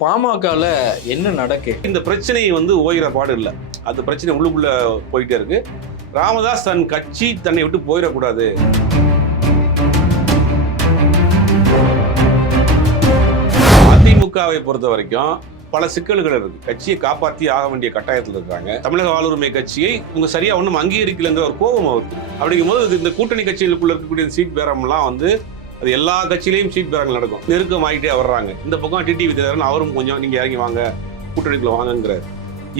பாமகவில் என்ன நடக்கு? இந்த பிரச்சனை வந்து ஓய்கிற பாடு இல்லை. அந்த பிரச்சனை உள்ளுக்குள்ள போயிட்டே இருக்கு. ராமதாஸ் தன் கட்சி தன்னை விட்டு போயிடக்கூடாது. அதிமுகவை பொறுத்த வரைக்கும் பல சிக்கல்கள் இருக்கு. கட்சியை காப்பாற்றி ஆக வேண்டிய கட்டாயத்தில் இருக்காங்க. தமிழக ஆளுரிமை கட்சியை இவங்க சரியா ஒன்றும் அங்கீகரிக்கலைங்கிற ஒரு கோபம் அவருக்கு. அப்படிங்கும்போது போது இந்த கூட்டணி கட்சிகளுக்குள்ள இருக்கக்கூடிய சீட் பேரம்லாம் வந்து அது எல்லா கட்சியிலையும் சீட் பேரங்கள் நடக்கும். நெருக்கமாயிட்டே வர்றாங்க. இந்த பக்கம் டிடி வித்யாதரன் அவரும் கொஞ்சம் நீங்க இறங்கி வாங்க கூட்டணிக்குள்ள வாங்கங்கிறார்.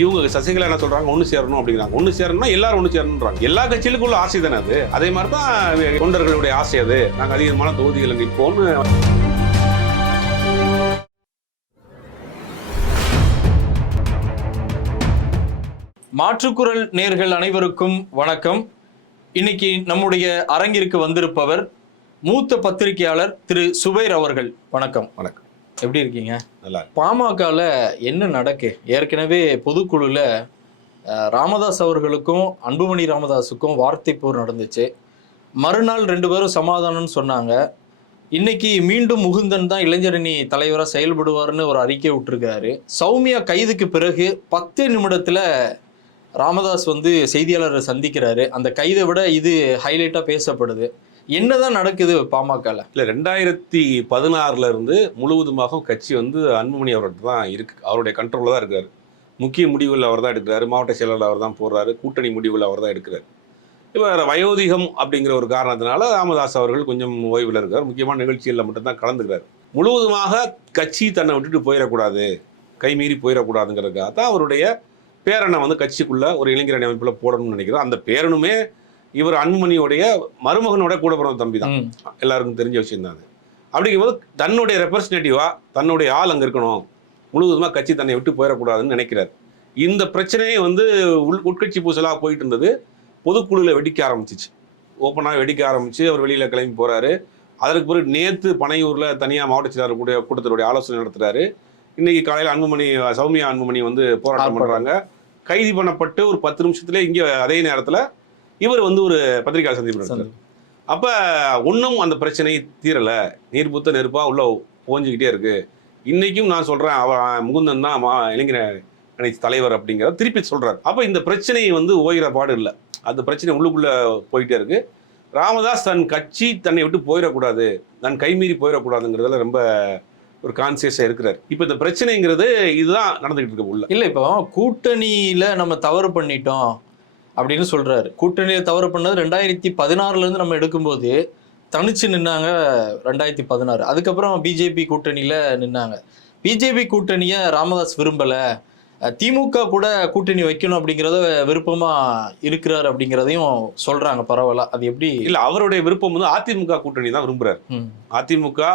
இவங்க சசிகலா என்ன சொல்றாங்க? ஒன்று சேரணும் அப்படிங்கிறாங்க. ஒன்று சேரணும்னா எல்லாரும் ஒன்று சேரணுன்றாங்க எல்லா கட்சிகளுக்கும் உள்ள ஆசை தானே அது? அதே மாதிரி தான் தொண்டர்களுடைய ஆசை அது. நாங்கள் அதிகமான தொகுதிகளை நிற்போம்னு. மாற்றுக்குரல் நேர்கள் அனைவருக்கும் வணக்கம். இன்னைக்கு நம்முடைய அரங்கிற்கு வந்திருப்பவர் மூத்த பத்திரிகையாளர் திரு சுபைர் அவர்கள். வணக்கம். வணக்கம். எப்படி இருக்கீங்க? நல்லா பாமகல என்ன நடக்கு? ஏற்கனவே பொதுக்குழுல அஹ், ராமதாஸ் அவர்களுக்கும் அன்புமணி ராமதாஸுக்கும் வார்த்தை போர் நடந்துச்சு. மறுநாள் ரெண்டு பேரும் சமாதானம்னு சொன்னாங்க. இன்னைக்கு மீண்டும் முகுந்தன் தான் இளைஞரணி தலைவராக செயல்படுவார்னு ஒரு அறிக்கை விட்டுருக்காரு. சௌமியா கைதுக்கு பிறகு பத்து நிமிடத்துல ராமதாஸ் வந்து செய்தியாளரை சந்திக்கிறாரு. அந்த கைதை விட இது ஹைலைட்டா பேசப்படுது. என்னதான் நடக்குது பாமகல? இல்ல ரெண்டாயிரத்தி பதினாறுல இருந்து முழுவதுமாக கட்சி வந்து அன்புமணி அவர்கிட்ட தான் இருக்கு. அவருடைய கண்ட்ரோலில் தான் இருக்காரு. முக்கிய முடிவுகள் அவர் தான் எடுக்கிறாரு. மாவட்ட செயலாளர் அவர் தான் போடுறாரு கூட்டணி முடிவுகள் அவர் தான் எடுக்கிறாரு. இப்போ வயோதிகம் அப்படிங்கிற ஒரு காரணத்தினால ராமதாஸ் அவர்கள் கொஞ்சம் ஓய்வில் இருக்கார். முக்கியமான நிகழ்ச்சிகளில் மட்டும்தான் கலந்துக்கிறார். முழுவதுமாக கட்சி தன்னை விட்டுட்டு போயிடக்கூடாது. கைமீறி போயிடக்கூடாதுங்கிறதுக்காக தான் அவருடைய பேரனை வந்து கட்சிக்குள்ளே ஒரு இளைஞரணி அமைப்பில் போடணும்னு நினைக்கிறோம். அந்த பேரனுமே இவர் அன்புமணியோடைய மருமகனோட கூட பிறந்த தம்பி தான் எல்லாருக்கும் தெரிஞ்ச விஷயம் தான் அது. அப்படிங்கும்போது தன்னுடைய ரெப்ரஸன்டேட்டிவா தன்னுடைய ஆள் அங்கே இருக்கணும். முழுவதுமாக கட்சி தன்னை விட்டு போயிடக்கூடாதுன்னு நினைக்கிறார். இந்த பிரச்சனையே வந்து உள் உட்கட்சி பூசலாக போயிட்டு இருந்தது பொதுக்குழுவில் வெடிக்க ஆரம்பிச்சிச்சு. ஓப்பனாக வெடிக்க ஆரம்பிச்சு அவர் வெளியில் கிளம்பி போகிறாரு அதற்கு பிறகு நேற்று பனையூரில் தனியாக மாவட்ட செயலாளர் கூடிய கூட்டத்தினுடைய ஆலோசனை நடத்துறாரு. இன்னைக்கு காலையில் அன்புமணி சௌமியா அன்புமணி வந்து போராட்டம். பண்ணுறாங்க கைது பண்ணப்பட்டு ஒரு பத்து நிமிஷத்துல இங்கே அதே நேரத்தில் இவர் வந்து ஒரு பத்திரிகை சந்திப்பு அப்போ ஒன்றும் அந்த பிரச்சனை தீரலை. நீர் புத்த நெருப்பாக உள்ள போஞ்சிக்கிட்டே இருக்கு. இன்னைக்கும் நான் சொல்கிறேன் அவ முகுந்தன் தான் மா இளைஞர் அணி தலைவர் அப்படிங்கிறத திருப்பி சொல்கிறார் அப்போ இந்த பிரச்சனை வந்து ஓயிற பாடு இல்லை. அந்த பிரச்சனை உள்ளுக்குள்ளே போயிட்டே இருக்கு. ராமதாஸ் தன் கட்சி தன்னை விட்டு போயிடக்கூடாது. தன் கைமீறி போயிடக்கூடாதுங்கிறதுல ரொம்ப ஒரு கான்சியஸாக இருக்கிறார். இப்போ இந்த பிரச்சனைங்கிறது இதுதான் நடந்துகிட்டு இருக்கு உள்ள. இல்ல இப்போ கூட்டணியில நம்ம தவறு பண்ணிட்டோம். அப்படின்னு சொல்றாரு. கூட்டணியில தவறு பண்ணது ரெண்டாயிரத்தி பதினாறுல இருந்து நம்ம எடுக்கும்போது தனிச்சு நின்னாங்க ரெண்டாயிரத்தி பதினாறு. அதுக்கப்புறம் பிஜேபி கூட்டணியில நின்னாங்க. பிஜேபி கூட்டணிய ராமதாஸ் விரும்பல. திமுக கூட கூட்டணி வைக்கணும் அப்படிங்கறத விருப்பமா இருக்கிறார் அப்படிங்கிறதையும் சொல்றாங்க பரவாயில்ல அது எப்படி? இல்லை அவருடைய விருப்பம் வந்து அதிமுக கூட்டணி தான் விரும்புறாரு. அதிமுக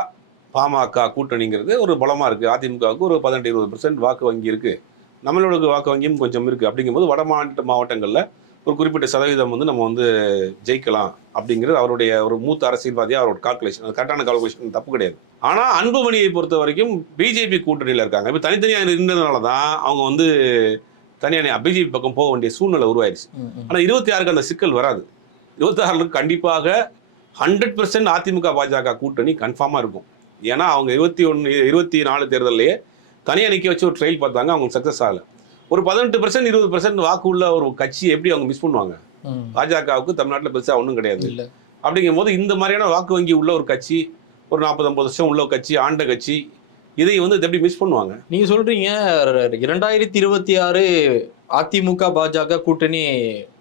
பாமக கூட்டணிங்கிறது ஒரு பலமா இருக்கு. அதிமுகவுக்கு ஒரு பதினெட்டு இருபது பெர்சென்ட் வாக்கு வங்கி இருக்கு. நம்மளோட வாக்கு வங்கியும் கொஞ்சம் இருக்கு. அப்படிங்கும்போது வட மாவட்ட மாவட்டங்களில் ஒரு குறிப்பிட்ட சதவீதம் வந்து நம்ம வந்து ஜெயிக்கலாம் அப்படிங்கிறது அவருடைய ஒரு மூத்த அரசியல்வாதியா அவரோட கால்குலேஷன் அது கரெக்டான கால்குலேஷன் தப்பு கிடையாது. ஆனா அன்புமணியை பொறுத்த வரைக்கும் பிஜேபி கூட்டணியில் இருக்காங்க. இப்போ தனித்தனியாக இருந்ததுனால தான் அவங்க வந்து தனியாக பிஜேபி பக்கம் போக வேண்டிய சூழ்நிலை உருவாயிருச்சு. ஆனால் இருபத்தி ஆறுக்கு அந்த சிக்கல் வராது. இருபத்தி ஆறுக்கு கண்டிப்பாக ஹண்ட்ரட் பர்சன்ட் அதிமுக பாஜக கூட்டணி கன்ஃபார்மாக இருக்கும். ஏன்னா அவங்க இருபத்தி ஒன்று இருபத்தி நாலு தேர்தல்லையே தனியாக நிற்க வச்சு ஒரு ட்ரையல் பார்த்தாங்க. அவங்க சக்ஸஸ் ஆகல. ஒரு பதினெட்டு பர்சன்ட் இருபது பர்சன்ட் வாக்கு உள்ள ஒரு கட்சி எப்படி அவங்க மிஸ் பண்ணுவாங்க. பாஜகவுக்கு தமிழ்நாட்டில் பெருசாக ஒன்றும் கிடையாது. இல்ல. அப்படிங்கும்போது இந்த மாதிரியான வாக்கு வங்கி உள்ள ஒரு கட்சி ஒரு நாற்பது ஐம்பது வருஷம் உள்ள கட்சி ஆண்ட கட்சி இதை வந்து எப்படி மிஸ் பண்ணுவாங்க? நீங்க சொல்றீங்க ர- இரண்டாயிரத்தி இருபத்தி ஆறு அதிமுக பாஜக கூட்டணி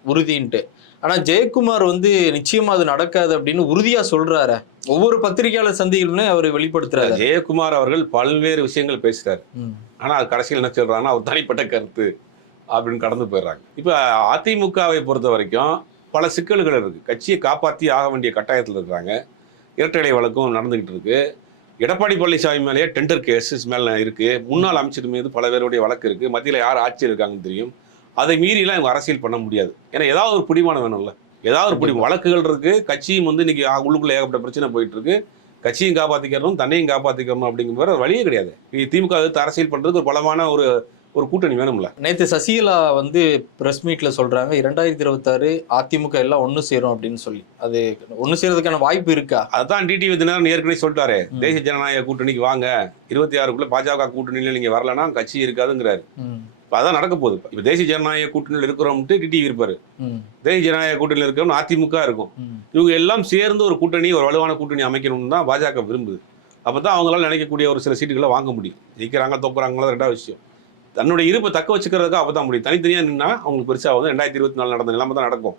உறுதின்ட்டு. ஆனா ஜெயக்குமார் வந்து நிச்சயமா அது நடக்காது அப்படின்னு உறுதியா சொல்றாரு. ஒவ்வொரு பத்திரிகையாளர் சந்திகளுமே அவர் வெளிப்படுத்துறாரு. ஜெயக்குமார் அவர்கள் பல்வேறு விஷயங்கள் பேசுறாரு. ம். ஆனால் அது கடைசியில் என்ன சொல்றாங்கன்னா அவர் தனிப்பட்ட கருத்து அப்படின்னு கடந்து போயிடுறாங்க. இப்போ அதிமுகவை பொறுத்த வரைக்கும் பல சிக்கல்கள் இருக்கு. கட்சியை காப்பாற்றி ஆக வேண்டிய கட்டாயத்தில் இருக்கிறாங்க. இரட்டை வழக்கும் நடந்துகிட்டு இருக்கு. எடப்பாடி பழனிசாமி மேலேயே டெண்டர் கேஸஸ் மேலே இருக்கு. முன்னாள் அமைச்சர் மீது பல பேருடைய வழக்கு இருக்கு. மத்தியில் யார் ஆட்சி இருக்காங்கன்னு தெரியும். அதை மீறிலாம் இவங்க அரசியல் பண்ண முடியாது. ஏன்னா ஏதாவது ஒரு பிடிமானம் வேணும்ல. ஏதாவது ஒரு பிடி வழக்குகள் இருக்கு. கட்சியும் வந்து இன்னைக்கு உள்ளுக்குள்ளே உள்ளுக்குள்ள ஏகப்பட்ட பிரச்சனை போயிட்டு இருக்கு. கட்சியும் காப்பாற்றிக்கிறணும் தன்னையும் காப்பாற்றிக்கணும் அப்படிங்கிற வழியே கிடையாது. திமுக எதிர்த்து அரசியல் பண்ணுறதுக்கு ஒரு பலமான ஒரு ஒரு கூட்டணி வேணும்ல? நேத்து சசிகலா வந்து பிரஸ் மீட்ல சொல்றாங்க இரண்டாயிரத்தி இருபத்தாறு அதிமுக எல்லாம் ஒண்ணு சேரும் அப்படின்னு சொல்லி. அது ஒண்ணு சேரதுக்கான வாய்ப்பு இருக்கா? அதான் டிடிவி தினகரன் ஏற்கனவே சொல்லிட்டாரு. தேசிய ஜனநாயக கூட்டணிக்கு வாங்க. இருபத்தி ஆறுக்குள்ள பாஜக கூட்டணியில நீங்க வரலன்னா கட்சி இருக்காதுங்கிறாரு. அதான் நடக்க போகுது. இப்ப தேசிய ஜனநாயக கூட்டணியில் இருக்கிறோம்ட்டு டிடிவி இருப்பாரு. தேசிய ஜனநாயக கூட்டணியில் இருக்கிறவங்க அதிமுக இருக்கும். இவங்க எல்லாம் சேர்ந்து ஒரு கூட்டணி ஒரு வலுவான கூட்டணி அமைக்கணும்னு தான் பாஜக விரும்புது. அப்பதான் அவங்களால நினைக்கக்கூடிய ஒரு சில சீட்டுகளை வாங்க முடியும். ஜெயிக்கிறாங்க தோக்குறாங்களா ரெண்டாவது விஷயம். தன்னுடைய இருப்பை தக்க வச்சுக்கிறதுக்கு அப்பதான் முடியும். தனித்தனியா நின்னா அவங்களுக்கு பெருசா வந்து ரெண்டாயிரத்தி இருபத்தி நாலு நடந்த நிலைமை தான் நடக்கும்.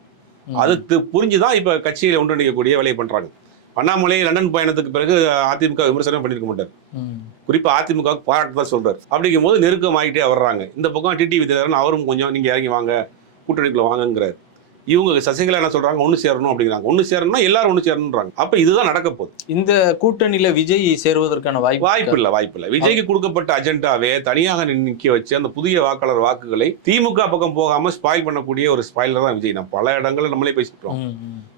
அது தி- புரிஞ்சுதான் இப்ப கட்சியில ஒன்றிணைக்கக்கூடிய வேலையை பண்றாங்க. அண்ணாமலை லண்டன் பயணத்துக்கு பிறகு அதிமுக விமர்சனம் பண்ணிருக்க மாட்டார். ம், குறிப்பா அதிமுக பாராட்டு தான் சொல்றாரு. அப்படிங்கும் போது நெருக்கம் ஆகிட்டே வர்றாங்க. இந்த பக்கம் டிடிவி தினகரன் அவரும் கொஞ்சம் நீங்க இறங்கி வாங்க கூட்டணிக்குள்ள வாங்கங்கிறாரு. இவங்க சசிகலா என்ன சொல்றாங்க? ஒண்ணு சேரணும் அப்படிங்கிறாங்க. ஒண்ணு சேரணும்னா எல்லாரும் ஒண்ணு சேரணுன்றாங்க அப்ப இதுதான் நடக்க போகுது. இந்த கூட்டணியில விஜய் சேருவதற்கான வாய்ப்பு வாய்ப்பு இல்ல வாய்ப்பு இல்ல. விஜய்க்கு கொடுக்கப்பட்ட அஜெண்டாவே தனியாக நிக்க வச்சு அந்த புதிய வாக்காளர் வாக்குகளை திமுக பக்கம் போகாம ஸ்பாயில் பண்ணக்கூடிய ஒரு ஸ்பாயிலர் தான் விஜய். நம்ம பல இடங்கள்ல நம்மளே பேசிட்டோம்.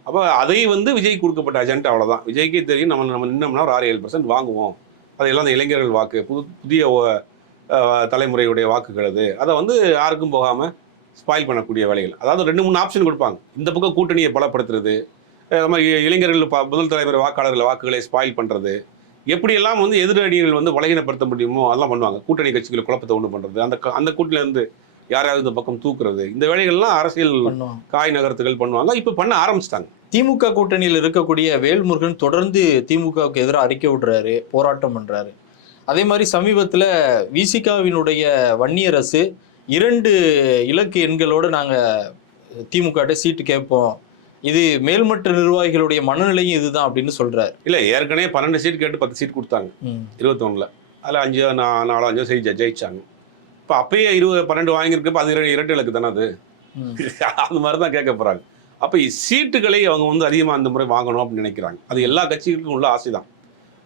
அப்ப அதை வந்து விஜய் கொடுக்கப்பட்ட அஜெண்டா அவ்வளவுதான். விஜய்க்கே தெரியும் நம்ம நம்ம நின்னோம்னா ஒரு ஆறு ஏழு பர்சன்ட் வாங்குவோம். அதெல்லாம் அந்த இளைஞர்கள் வாக்கு புது புதிய தலைமுறையுடைய வாக்குகள் அது. அதை வந்து யாருக்கும் போகாம ஸ்பாயில் பண்ணக்கூடிய வேலைகள். அதாவது ரெண்டு மூணு ஆப்ஷன் கொடுப்பாங்க. இந்த பக்கம் கூட்டணியை பலப்படுத்துறது அது மாதிரி இளைஞர்கள் முதல் தலைமுறை வாக்காளர்கள் வாக்குகளை ஸ்பாயில் பண்றது எப்படியெல்லாம் வந்து எதிரடிகள் வந்து பலகீனப்படுத்த முடியுமோ அதெல்லாம் பண்ணுவாங்க. கூட்டணி கட்சிகள் குழப்பத்தை உண்டு பண்றது அந்த அந்த கூட்டணியில இருந்து யாராவது இந்த பக்கம் தூக்குறது இந்த வேலைகள்லாம் அரசியல் காய் நகரத்துகள் பண்ணுவாங்க. இப்ப பண்ண ஆரம்பிச்சிட்டாங்க. திமுக கூட்டணியில் இருக்கக்கூடிய வேல்முருகன் தொடர்ந்து திமுகவுக்கு எதிராக அறிக்கை விடுறாரு போராட்டம் பண்றாரு. அதே மாதிரி சமீபத்துல விசிகாவினுடைய வன்னியரசு இரண்டு இலக்கு எண்களோட நாங்க திமுக சீட்டு கேட்போம். இது மேல்மட்ட நிர்வாகிகளுடைய மனநிலையும் இதுதான் அப்படின்னு சொல்றாரு. இல்ல ஏற்கனவே பன்னெண்டு சீட் கேட்டு பத்து சீட் கொடுத்தாங்க. இருபத்தொன்னுல. அதில் அஞ்சு நாலு அஞ்சோ சரி ஜெயிச்சாங்க. இப்போ அப்பயே இருபது பன்னெண்டு வாங்கியிருக்கப்ப அது இர- இரட்டை இலக்கு தானே அது? அது மாதிரி தான் கேட்க போறாங்க. அப்போ சீட்டுகளை அவங்க வந்து அதிகமாக அந்த முறை வாங்கணும் அப்படின்னு நினைக்கிறாங்க. அது எல்லா கட்சிகளுக்கும் உள்ள ஆசை தான்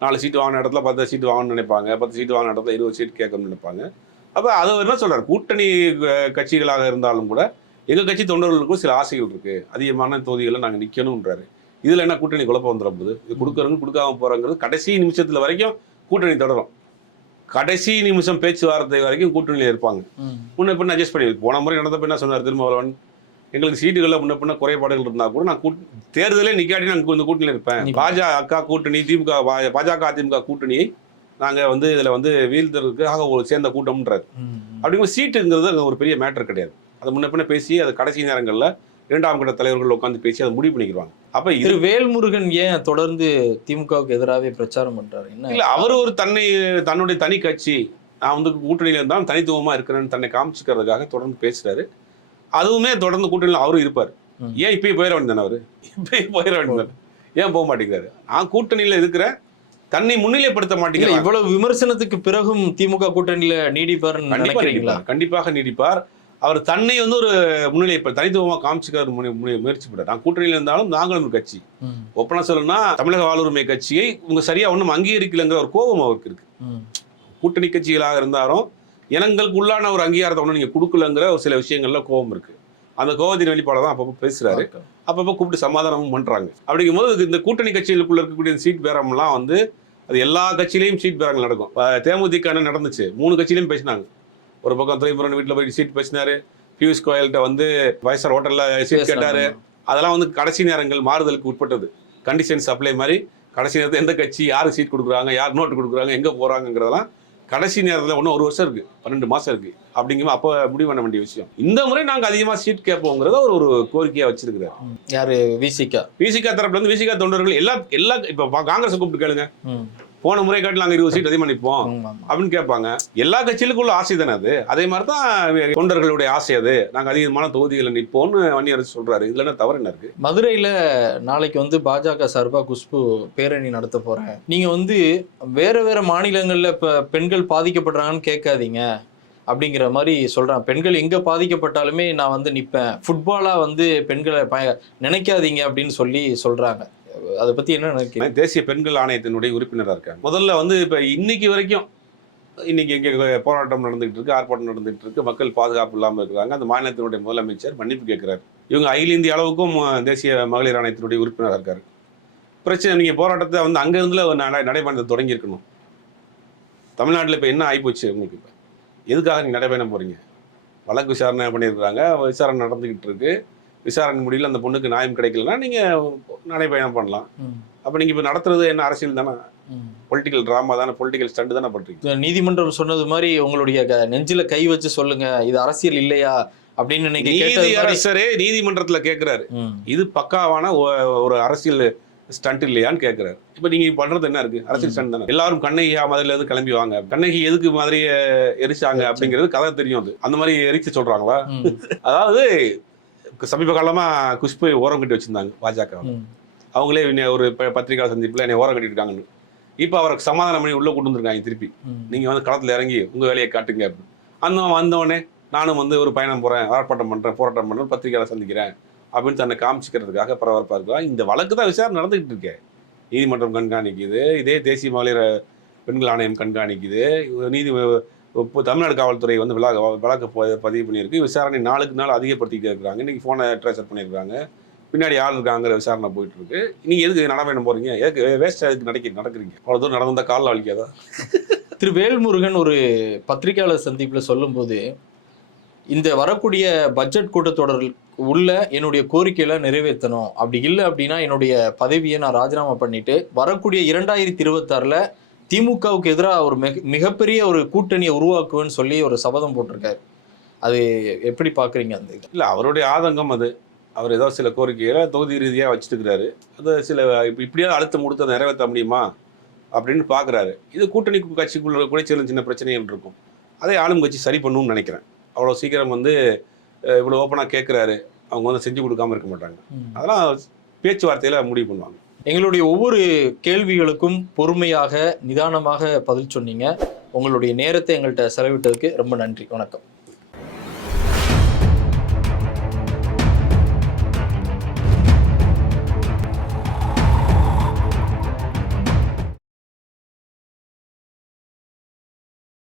நாலு சீட்டு வாங்கின இடத்துல பத்து சீட்டு வாங்கணும்னு நினைப்பாங்க. பத்து சீட்டு வாங்கின இடத்துல இருபது சீட் கேட்கணும்னு நினைப்பாங்க. அப்போ அது என்ன சொல்றாரு? கூட்டணி கட்சிகளாக இருந்தாலும் கூட எங்க கட்சி தொண்டர்களுக்கும் சில ஆசைகள் இருக்கு. அதிகமான தொகுதிகளை நாங்கள் நிற்கணுன்றாரு இதுல என்ன கூட்டணி குழப்பம் வந்துட போகுது? இது கொடுக்குறவங்க கொடுக்காம போறங்கிறது கடைசி நிமிஷத்துல வரைக்கும் கூட்டணி தொடரும். கடைசி நிமிஷம் பேச்சுவார்த்தை வரைக்கும் கூட்டணியில் இருப்பாங்க. முன்ன பின்ன அட்ஜஸ்ட் பண்ணி போன முறை நடந்தப்ப என்ன சொன்னார் திருமாவளவன்? எங்களுக்கு சீட்டுகளில் முன்ன பின்ன குறைபாடுகள் இருந்தா கூட நான் கூட்- தேர்தலே நிக்காட்டி நான் இந்த கூட்டணியில் இருப்பேன். பாஜக கூட்டணி திமுக பாஜக அதிமுக கூட்டணியை நாங்க வந்து இதுல வந்து வீழ்த்துறதுக்காக ஒரு சேர்ந்த கூட்டம்ன்றாரு. அப்படிங்கும்போது சீட்டுங்கிறது அது ஒரு பெரிய மேட்டர் கிடையாது. அது முன்ன பின்ன பேசி அது கடைசி நேரங்கள்ல இரண்டாம் கட்ட தலைவர்கள் உட்காந்து பேசி அதை முடிவு பண்ணிக்கிறாங்க அப்ப இது வேல்முருகன் ஏன் தொடர்ந்து திமுகவுக்கு எதிராகவே பிரச்சாரம் பண்றாரு? என்ன? இல்ல அவர் ஒரு தன்னை தன்னுடைய தனி கட்சி. நான் வந்து கூட்டணியில இருந்தாலும் தனித்துவமா இருக்கிறேன்னு தன்னை காமிச்சுக்கிறதுக்காக தொடர்ந்து பேசுறாரு. அதுவுமே தொடர்ந்து கூட்டணியில் அவரும் இருப்பார். ஏன் இப்பயே போயிட வேண்டியதானே அவரு? இப்பயே போயிட வேண்டியதானே ஏன் போக மாட்டேங்கிறாரு? நான் கூட்டணியில இருக்கிறேன் தன்னை முன்னிலைப்படுத்த இல்ல மாட்டேங்கிறார் இவ்வளவு விமர்சனத்துக்கு பிறகும் திமுக கூட்டணியில கண்டிப்பா நினைக்கிறீங்களா? நீடிப்பார். கண்டிப்பாக நீடிப்பார். அவர் தன்னை வந்து ஒரு முன்னிலை தனித்துவமா காமிச்சுக்கிறது முனை- முனை- முயற்சி பண்றாரு நான் கூட்டணியில இருந்தாலும் நாங்களும் ஒரு கட்சி. ஒப்பனா சொல்லணும்னா தமிழக வாழ்வுரிமை கட்சியை உங்க சரியா ஒன்றும் அங்கீகரிக்கலைங்கிற ஒரு கோபம் அவருக்கு இருக்கு. கூட்டணி கட்சிகளாக இருந்தாலும் இனங்களுக்கு உள்ளான ஒரு அங்கீகாரத்தை ஒன்றும் நீங்க கொடுக்கலங்கிற ஒரு சில விஷயங்கள்ல கோபம் இருக்கு. அந்த கோபத்தின் வெளிப்பாட தான் அப்பப்போ பேசுறாரு. ஓகே. அப்பப்போ கூப்பிட்டு சமாதானமும் பண்றாங்க. அப்படிங்கும்போது இந்த கூட்டணி கட்சிகளுக்குள்ள இருக்கக்கூடிய சீட் பேரம்லாம் வந்து அது எல்லா கட்சியிலையும் சீட் பேரங்கள் நடக்கும். தேமுதிக நடந்துச்சு. மூணு கட்சியிலையும் பேசினாங்க. ஒரு பக்கம் துறைமுருகன் வீட்டில் போய் சீட் பேசினாரு. பியூஷ் கோயல்கிட்ட வந்து வயசார் ஹோட்டல்ல சீட் கேட்டாரு. அதெல்லாம் வந்து கடைசி நேரங்கள் மாறுதலுக்கு உட்பட்டது. கண்டிஷன் சப்ளை மாதிரி கடைசி நேரத்தில் எந்த கட்சி யார் சீட் கொடுக்குறாங்க யார் நோட்டு கொடுக்குறாங்க எங்கே போகிறாங்கிறதெல்லாம் கடைசி நேரத்தில் இன்னும் ஒரு வருஷம் இருக்கு. பன்னெண்டு மாதம் இருக்கு. அப்படிங்கும் அப்போ முடிவு பண்ண வேண்டிய விஷயம். இந்த முறை நாங்கள் அதிகமாக சீட் கேட்போங்கிறத ஒரு ஒரு கோரிக்கையாக வச்சிருக்கிறார். யாரு? விசிகா விசிகா தரப்புல இருந்து விசிகா தொண்டர்கள் எல்லா எல்லா இப்போ காங்கிரஸ் கூப்பிட்டு கேளுங்க. போன முறை காட்டில் நாங்கள் இருபது சீட் அதிகமாக நிற்போம். அப்படின்னு கேட்பாங்க. எல்லா கட்சிகளுக்குள்ள ஆசை தானே அது? அதே மாதிரி தான் தொண்டர்களுடைய ஆசை அது. நாங்கள் அதிகமான தொகுதிகளை நிற்போம்னு வன்னியரசு சொல்றாரு. இதுல என்ன தவறு என்ன இருக்கு? மதுரையில நாளைக்கு வந்து பாஜக சார்பா குஷ்பு பேரணி நடத்த போறேன். நீங்க வந்து வேற வேற மாநிலங்கள்ல இப்ப பெண்கள் பாதிக்கப்படுறாங்கன்னு கேட்காதீங்க. அப்படிங்கிற மாதிரி சொல்றான். பெண்கள் எங்க பாதிக்கப்பட்டாலுமே நான் வந்து நிப்பேன். ஃபுட்பாலா வந்து பெண்களை ப- நினைக்காதீங்க அப்படின்னு சொல்லி சொல்றாங்க. அதை பற்றி என்ன நினைக்கிறேன் தேசிய பெண்கள் ஆணையத்தினுடைய உறுப்பினராக இருக்காங்க. முதல்ல வந்து இப்போ இன்னைக்கு வரைக்கும் இன்னைக்கு இங்கே போராட்டம் நடந்துகிட்டு இருக்கு ஆர்ப்பாட்டம் நடந்துகிட்டு இருக்கு மக்கள் பாதுகாப்பு இல்லாமல் இருக்கிறாங்க. அந்த மாநிலத்தினுடைய முதலமைச்சர் மன்னிப்பு கேட்கிறார். இவங்க அகில இந்திய அளவுக்கும் தேசிய மகளிர் ஆணையத்தினுடைய உறுப்பினராக இருக்காரு. பிரச்சனை நீங்கள் போராட்டத்தை வந்து அங்கேருந்துல ஒரு நடை நடைபயணத்தை தொடங்கியிருக்கணும். தமிழ்நாட்டில் இப்போ என்ன ஆகிப்போச்சு உங்களுக்கு இப்போ? எதுக்காக நீங்கள் நடைபயணம் போகிறீங்க வழக்கு விசாரணை பண்ணியிருக்கிறாங்க விசாரணை நடந்துக்கிட்டு இருக்குது விசாரணை முடியல அந்த பொண்ணுக்கு நியாயம் கிடைக்கலன்னா நீங்கள் நடைபயணம் பண்ணலாம். அப்போ நீங்கள் இப்போ நடத்துறது என்ன அரசியல் தானே. பொலிட்டிக்கல் ட்ராமா தானே பொலிட்டிக்கல் ஸ்டண்ட் தானே பண்ணுறீங்க இந்த நீதிமன்றம் சொன்னது மாதிரி உங்களுடைய நெஞ்சில கை வச்சு சொல்லுங்க இது அரசியல் இல்லையா? அப்படின்னு நீங்க நீதி அரசரே நீதிமன்றத்தில் கேட்குறாரு இது பக்காவான ஒரு அரசியல் ஸ்டண்ட் இல்லையான்னு கேட்குறாரு இப்போ நீங்கள் பண்றது என்ன இருக்கு? அரசியல் ஸ்டண்ட் தானே. எல்லாரும் கண்ணகியா மாதிரில இருந்து கிளம்பி வாங்க. கண்ணகி எதுக்கு மாதிரி எரிச்சாங்க அப்படிங்கிறது கதை தெரியும் அது. அந்த மாதிரி எரிச்சு சொல்றாங்களா? அதாவது சமீப காலமா குஷ்பு ஓரம் கட்டி வச்சிருந்தாங்க பாஜக. அவங்களே என்னை ஒரு பத்திரிகை சந்திப்புல என்னை ஓரம் கட்டிட்டு இருக்காங்கன்னு இப்போ அவருக்கு சமாதானம் பண்ணி உள்ள கொண்டு வந்திருக்காங்க திருப்பி ம். நீங்க வந்து களத்துல இறங்கி உங்க வேலையை காட்டுங்க அப்படின்னு. அந்த வந்தவொடனே நானும் வந்து ஒரு பயணம் போறேன் ஆர்ப்பாட்டம் பண்றேன் போராட்டம் பண்றேன் பத்திரிகையாளர் சந்திக்கிறேன் அப்படின்னு தன்னை காமிச்சிக்கிறதுக்காக பரபரப்பா இருக்கிறா இந்த வழக்கு தான் விசாரணை நடந்துகிட்டு இருக்கே நீதிமன்றம் கண்காணிக்குது இதே தேசிய மகளிர் பெண்கள் ஆணையம் கண்காணிக்குது நீதி இப்போ தமிழ்நாடு காவல்துறை வந்து விழா வழக்கு பதிவு பண்ணியிருக்கு. விசாரணை நாளுக்கு நாள் அதிகப்படுத்திக்கிட்டே இருக்கிறாங்க. இன்னைக்கு ஃபோனை ட்ரேசர் பண்ணியிருக்காங்க பின்னாடி ஆள் இருக்காங்கிற விசாரணை போயிட்டு இருக்கு நீங்கள் எதுக்கு நடவேணும் போகிறீங்க எதுக்கு வேஸ்ட் எதுக்கு நடக்க நடக்கிறீங்க? அவ்வளோ தூரம் நடந்த காலில் வலிக்காதா? திரு. வேல்முருகன் ஒரு பத்திரிகையாளர் சந்திப்பில் சொல்லும்போது இந்த வரக்கூடிய பட்ஜெட் கூட்டத்தொடர் உள்ள என்னுடைய கோரிக்கையெல்லாம் நிறைவேற்றணும். அப்படி இல்லை அப்படின்னா என்னுடைய பதவியை நான் ராஜினாமா பண்ணிட்டு வரக்கூடிய இரண்டாயிரத்தி இருபத்தாறில் திமுகவுக்கு எதிராக ஒரு மிக மிகப்பெரிய ஒரு கூட்டணியை உருவாக்குவேன்னு சொல்லி ஒரு சபதம் போட்டிருக்காரு. அது எப்படி பாக்குறீங்க அந்த இது? இல்ல அவருடைய ஆதங்கம் அது. அவர் ஏதோ சில கோரிக்கைகளை தொகுதி ரீதியாக வச்சுட்டுக்கிறாரு. அது சில இப்ப இப்படியாவது அழுத்தம் கொடுத்து நிறைவேற்ற முடியுமா? அப்படின்னு பார்க்குறாரு. இது கூட்டணி கட்சிக்குள்ள கூட சில சின்ன பிரச்சனைகள் இருக்கும். அதை ஆளும் கட்சி சரி பண்ணணும்னு நினைக்கிறேன். அவ்வளோ சீக்கிரம் வந்து இவ்வளோ ஓப்பனாக கேட்குறாரு அவங்க வந்து செஞ்சு கொடுக்காம இருக்க மாட்டாங்க. அதெல்லாம் பேச்சுவார்த்தையில் முடிவு பண்ணுவாங்க. எங்களுடைய ஒவ்வொரு கேள்விகளுக்கும் பொறுமையாக நிதானமாக பதில் சொன்னீங்க. உங்களுடைய நேரத்தை எங்கள்கிட்ட செலவிட்டதுக்கு ரொம்ப நன்றி. வணக்கம்.